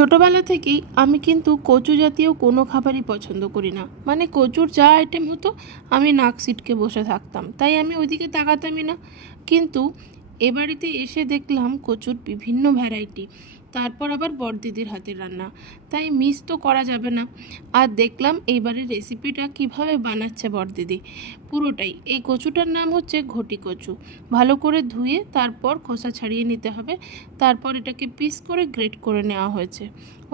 ছোটবেলা থেকেই আমি কিন্তু কচু জাতীয় কোনো খাবারই পছন্দ করি না। মানে কচুর যা আইটেম হতো আমি নাক সিটকে বসে থাকতাম, তাই আমি ওইদিকে তাকাতামই না। কিন্তু এ বাড়িতে এসে দেখলাম কচুর বিভিন্ন ভ্যারাইটি, তারপর আবার বড়দিদির হাতের রান্না, তাই মিস তো করা যাবে না। আর দেখলাম এইবারের রেসিপিটা কিভাবে বানাচ্ছে বড়দিদি, পুরোটাই। এই কচুটার নাম হচ্ছে ঘটি কচু। ভালো করে ধুয়ে তারপর খোসা ছাড়িয়ে নিতে হবে, তারপর এটাকে পিস করে গ্রেট করে নেওয়া হয়েছে।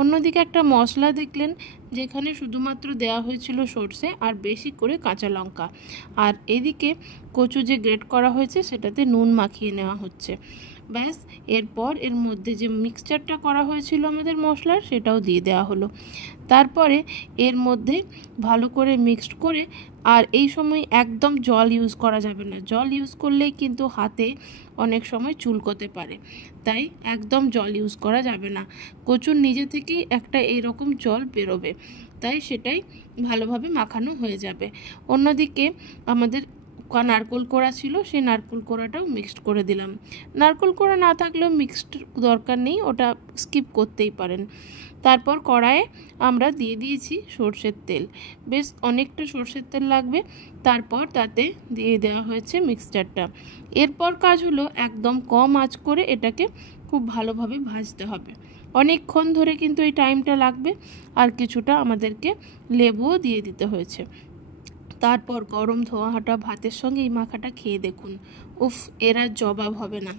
অন্যদিকে একটা মশলা দেখলেন, যেখানে শুধুমাত্র দেওয়া হয়েছিল সর্ষে আর বেশি করে কাঁচা লঙ্কা। আর এদিকে কচু যে গ্রেট করা হয়েছে সেটাতে নুন মাখিয়ে নেওয়া হচ্ছে। ব্যাস, এরপর এর মধ্যে যে মিক্সচারটা করা হয়েছিল আমাদের মশলার, সেটাও দিয়ে দেওয়া হলো। তারপরে এর মধ্যে ভালো করে মিক্সড করে, আর এই সময় একদম জল ইউজ করা যাবে না। জল ইউজ করলেই কিন্তু হাতে অনেক সময় চুলকোতে পারে, তাই একদম জল ইউজ করা যাবে না। কচুর নিজে থেকেই একটা এইরকম জল বেরোবে, তাই সেটাই ভালোভাবে মাখানো হয়ে যাবে। অন্যদিকে আমাদের নারকোল কোড়া ছিল, সেই নারকোল কোড়াটাও মিক্সড করে দিলাম। নারকোল কোড়া না থাকলেও মিক্সড দরকার নেই, ওটা স্কিপ করতেই পারেন। তারপর কড়াইয়ে আমরা দিয়ে দিয়েছি সর্ষের তেল, বেশ অনেকটা সর্ষের তেল লাগবে। তারপর তাতে দিয়ে দেওয়া হয়েছে মিক্সচারটা। এরপর কাজ হলো একদম কম আঁচ করে এটাকে খুব ভালোভাবে ভাজতে হবে। অনেকক্ষণ ধরে কিন্তু এই টাইমটা লাগবে। আর কিছুটা আমাদেরকে লেবুও দিয়ে দিতে হয়েছে। তারপর গরম ধোয়া হাঁটা ভাতের সঙ্গে এই মাখাটা খেয়ে দেখুন, উফ, এর আর জবাব হবে না।